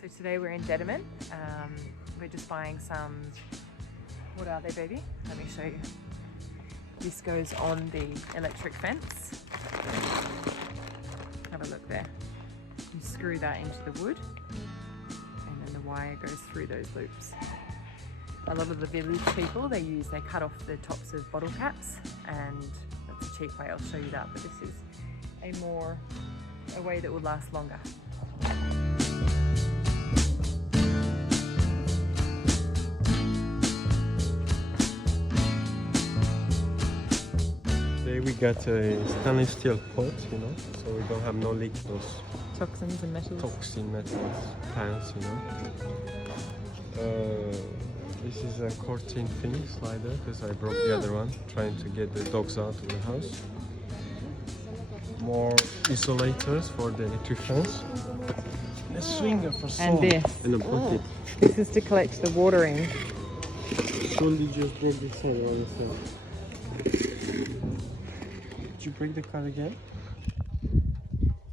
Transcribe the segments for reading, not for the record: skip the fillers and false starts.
So today we're in Dedeman. We're just buying some, what are they, baby? Let me show you. This goes on the electric fence. Have a look there. You screw that into the wood and then the wire goes through those loops. A lot of the village people, they cut off the tops of bottle caps, and that's a cheap way, I'll show you that, but this is a way that will last longer. Today we got a stainless steel pot, you know, so we don't have no leak those Toxins and metals. toxin metals pans, you know. This is a 14 thing slider because I broke the other one trying to get the dogs out of the house. More isolators for the electric fence. A swinger for salt. And this. And a bucket. This is to collect the watering. Surely just broke this one on yourself. Did you break the car again?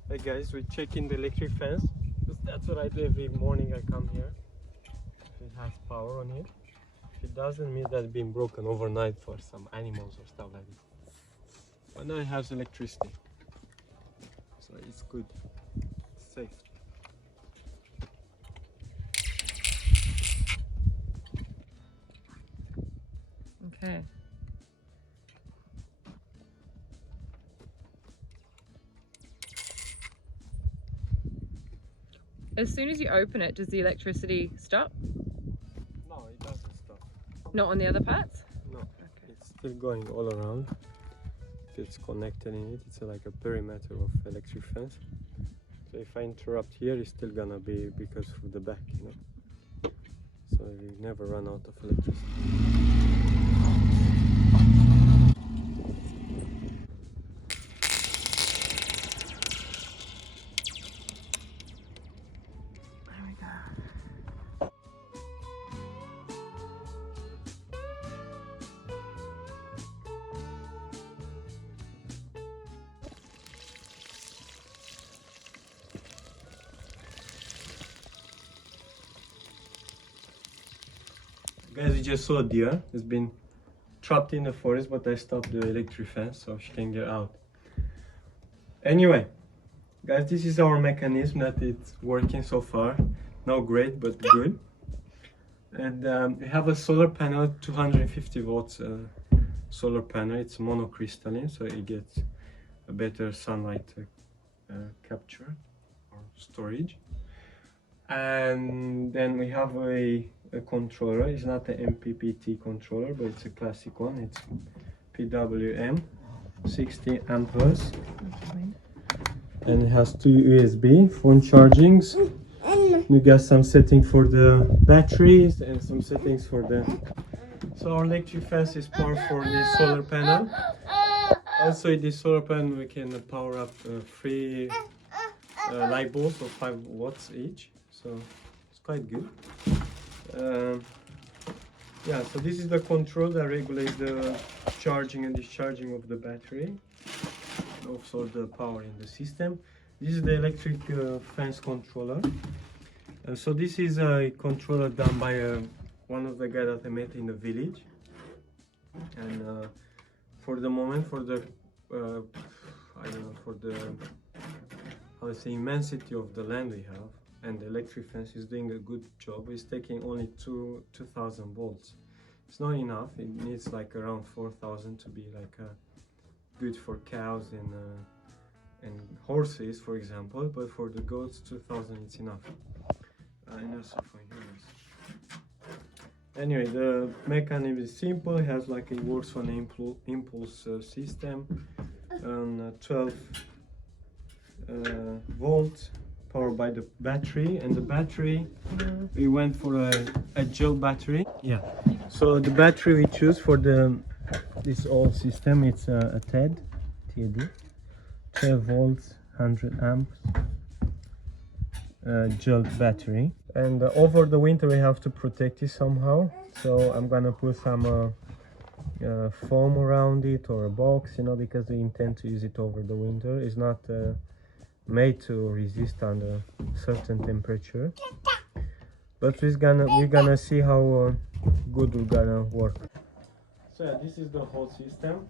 Hey guys, we're checking the electric fence because that's what I do every morning. I come here. It has power on it. If it doesn't mean that it's been broken overnight for some animals or stuff like this. But now it has electricity, so it's good, it's safe. Okay. As soon as you open it, does the electricity stop? No, it doesn't stop. Not on the other parts? No, okay. It's still going all around. It's connected in it. It's like a perimeter of electric fence. So if I interrupt here, it's still gonna be because of the back, you know. So you never run out of electricity. Guys, we just saw a deer. It's been trapped in the forest, but I stopped the electric fence so she can get out. Anyway, guys, this is our mechanism that it's working so far. Not great, but good. And we have a solar panel, 250 volts solar panel. It's monocrystalline, so it gets a better sunlight capture or storage. And then we have a controller. It's not an MPPT controller, but it's a classic one. It's PWM, 60 amperes, and it has two USB phone chargings. We got some settings for the batteries and some settings for the. So our electric fence is powered for this solar panel. Also, in this solar panel, we can power up 3 light bulbs of 5 watts each. So it's quite good. Yeah, so this is the control that regulates the charging and discharging of the battery, also the power in the system. This is the electric fence controller. So this is a controller done by one of the guys that I met in the village. And for the moment, for the I don't know, for the how to say immensity of the land we have, and the electric fence is doing a good job. It's taking only 2000 volts. It's not enough. It needs like around 4000 to be like good for cows and horses, for example. But for the goats, 2000 it's enough. And also for humans. Anyway, the mechanism is simple. It has like it works on an impulse system on 12 volts. Powered by the battery, and the battery we went for a gel battery. Yeah, so the battery we choose for this old system, it's a TED 12 volts 100 amps gel battery. And over the winter we have to protect it somehow, so I'm gonna put some foam around it or a box, you know, because we intend to use it over the winter. It's not made to resist under certain temperature. but we're gonna see how good we're gonna work. So yeah, this is the whole system: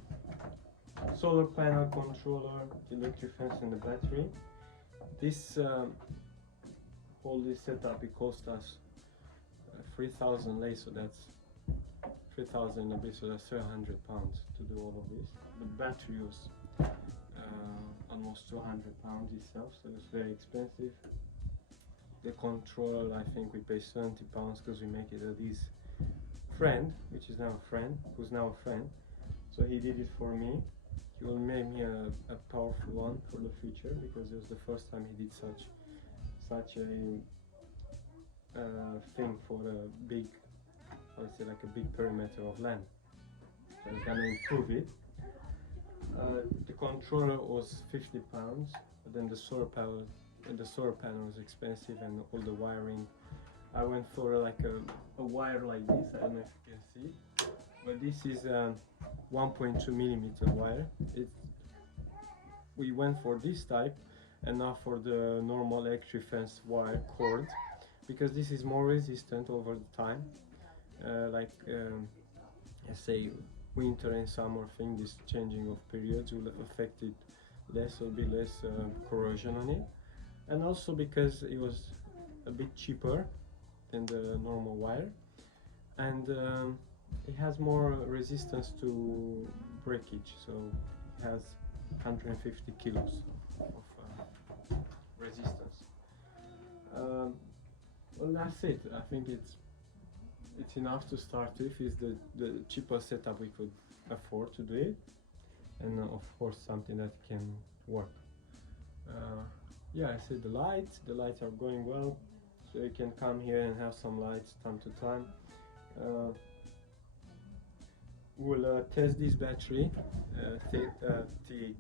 solar panel, controller, the electric fence, and the battery. This whole this setup, it cost us 3,000 lei, so that's 3,000 a bit, so that's 300 pounds to do all of this. The battery was almost 200 pounds itself, so it's very expensive. The controller, I think we pay 70 pounds because we make it at his friend, which is now a friend, who's now a friend. So he did it for me. He will make me a powerful one for the future, because it was the first time he did such a thing for a big, I would say, like a big perimeter of land. So I'm gonna improve it. The controller was 50 pounds, but then the solar panel was expensive, and all the wiring. I went for like a wire like this. I don't know if you can see, but this is 1.2 millimeter wire. We went for this type, and not for the normal electric fence wire cord, because this is more resistant over the time. Let's say winter and summer thing, this changing of periods will affect it less, will be less corrosion on it, and also because it was a bit cheaper than the normal wire, and it has more resistance to breakage, so it has 150 kilos of resistance. Well, that's it. I think it's enough to start with. It's the cheapest setup we could afford to do it, and of course something that can work. Yeah, I said the lights are going well, so you can come here and have some lights time to time. We'll test this battery, T80,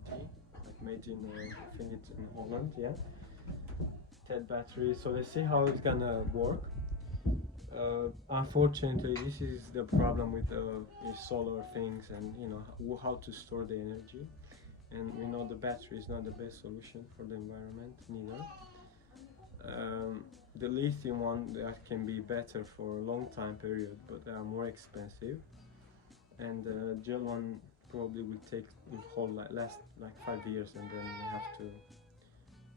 like made in, I think it's in Holland, yeah. TED battery, so let's see how it's gonna work. Unfortunately, this is the problem with solar things, and you know how to store the energy. And we know the battery is not the best solution for the environment, neither. The lithium one, that can be better for a long time period, but they are more expensive. And the gel one probably will last like 5 years, and then we have to,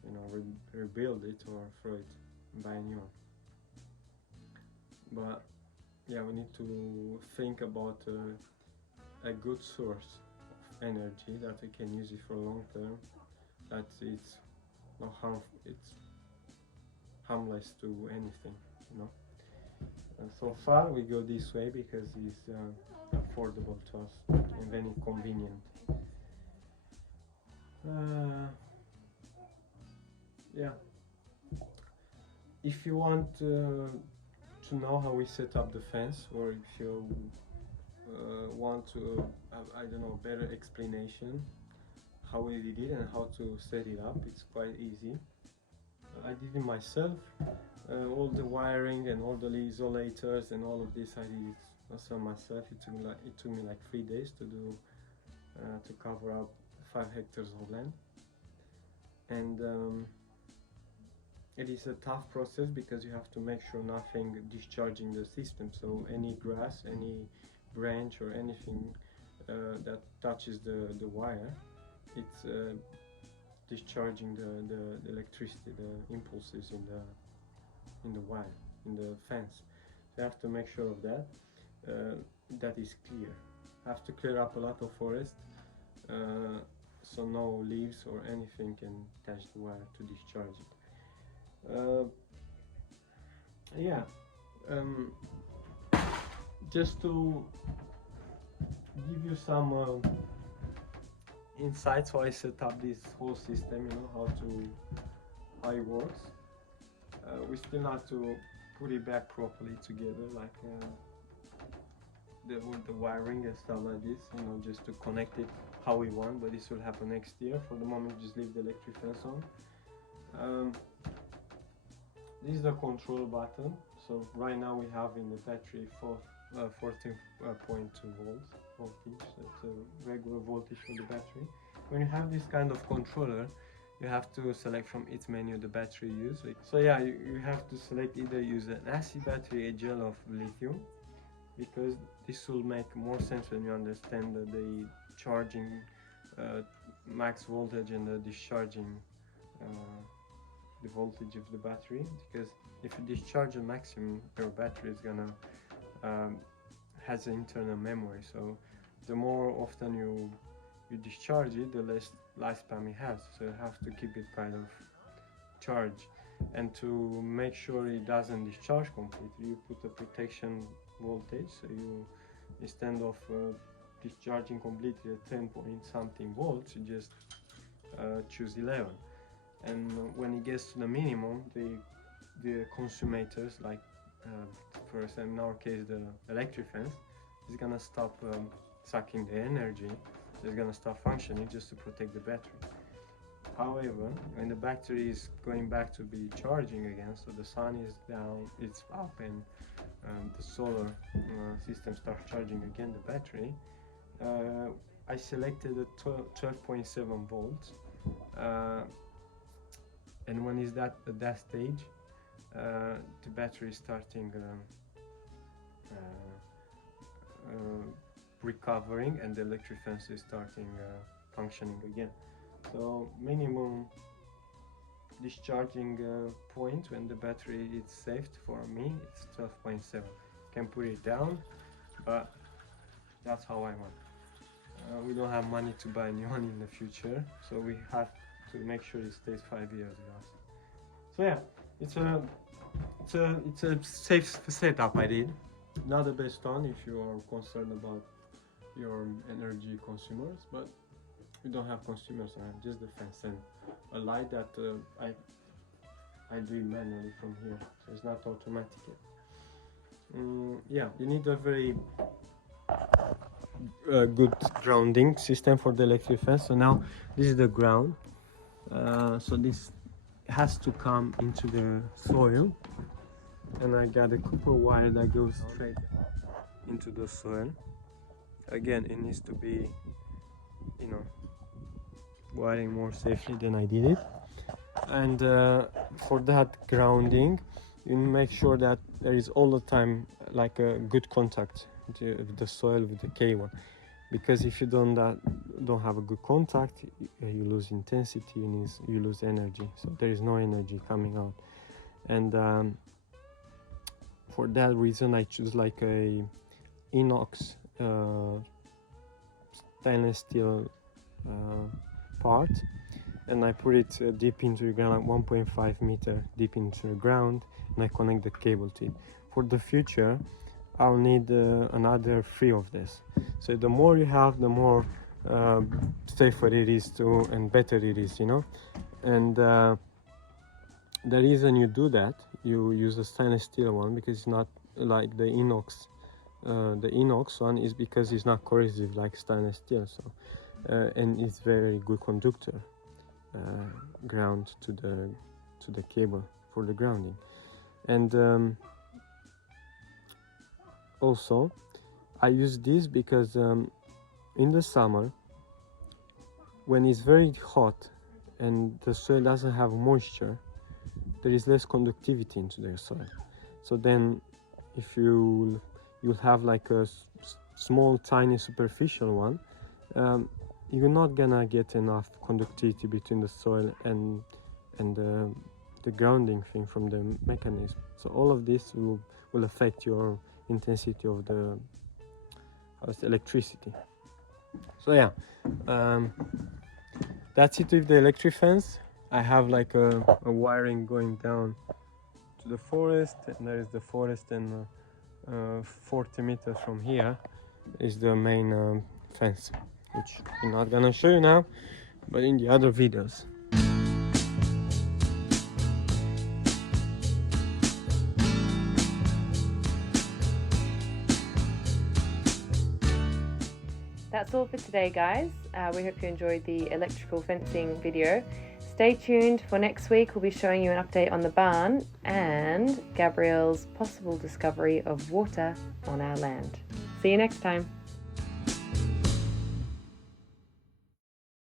you know, rebuild it or throw it and buy a new one. But yeah, we need to think about a good source of energy that we can use it for long term, that it's not it's harmless to anything, you know. And so far we go this way because it's affordable to us and very convenient. Yeah, if you want to know how we set up the fence, or if you want to have, I don't know, better explanation how we did it and how to set it up, it's quite easy. I did it myself, all the wiring and all the isolators and all of this I did it also myself. It took me like 3 days to do, to cover up 5 hectares of land. And it is a tough process because you have to make sure nothing discharging the system, so any grass, any branch or anything that touches the wire, it's discharging the electricity, the impulses in the wire, in the fence. So you have to make sure of that, that is clear. You have to clear up a lot of forest, so no leaves or anything can touch the wire to discharge it. Yeah, just to give you some insights how I set up this whole system, you know, how it works. We still have to put it back properly together, like with the wiring and stuff like this, you know, just to connect it how we want, but this will happen next year. For the moment, just leave the electric fence on. This is the control button. So right now we have in the battery 14.2 voltage. That's a regular voltage for the battery. When you have this kind of controller, you have to select from its menu the battery used. So yeah, you have to select either use an acid battery, a gel of lithium, because this will make more sense when you understand the charging max voltage and the discharging the voltage of the battery. Because if you discharge the maximum, your battery is gonna has an internal memory, so the more often you discharge it, the less lifespan it has. So you have to keep it kind of charged, and to make sure it doesn't discharge completely, you put a protection voltage. So you, instead of discharging completely at 10 point something volts, you just choose 11. And when it gets to the minimum, the consumers, like for example in our case the electric fence, is gonna stop sucking the energy. It's gonna stop functioning just to protect the battery. However, when the battery is going back to be charging again, so the sun is down, it's up, and the solar system starts charging again the battery, I selected a 12.7 volts, and when it's at that stage, the battery is starting recovering, and the electric fence is starting functioning again. So minimum discharging point when the battery is saved for me, it's 12.7. Can put it down, but that's how I want. We don't have money to buy a new one in the future, so we have to make sure it stays 5 years with us. So yeah, it's a safe setup I did. Not the best one if you are concerned about your energy consumers, but we don't have consumers. I have just the fence and a light that I do it manually from here, so it's not automatic yet. Yeah, you need a very good grounding system for the electric fence. So now this is the ground, so this has to come into the soil, and I got a copper wire that goes straight into the soil. Again, it needs to be, you know, wiring more safely than I did it. And for that grounding, you make sure that there is all the time like a good contact with the soil, with the cable, because if you don't have a good contact, you lose intensity, you lose energy, so there is no energy coming out. And for that reason I choose like a inox stainless steel part, and I put it deep into the ground, like 1.5 meter deep into the ground, and I connect the cable to it. For the future I'll need another 3 of this. So the more you have, the more safer it is and better it is, you know. And the reason you do that, you use a stainless steel one, because it's not like the inox. The inox one is because it's not corrosive like stainless steel, so and it's very good conductor, ground to the cable for the grounding. And also I use this because in the summer, when it's very hot and the soil doesn't have moisture, there is less conductivity into the soil. So then if you'll have like a small tiny superficial one, you're not gonna get enough conductivity between the soil and the grounding thing from the mechanism. So all of this will affect your intensity of the electricity. So yeah, that's it with the electric fence. I have like a wiring going down to the forest, and there is the forest, and 40 meters from here is the main fence, which I'm not gonna show you now, but in the other videos. That's all for today, guys. We hope you enjoyed the electrical fencing video. Stay tuned for next week. We'll be showing you an update on the barn and Gabriel's possible discovery of water on our land. See you next time.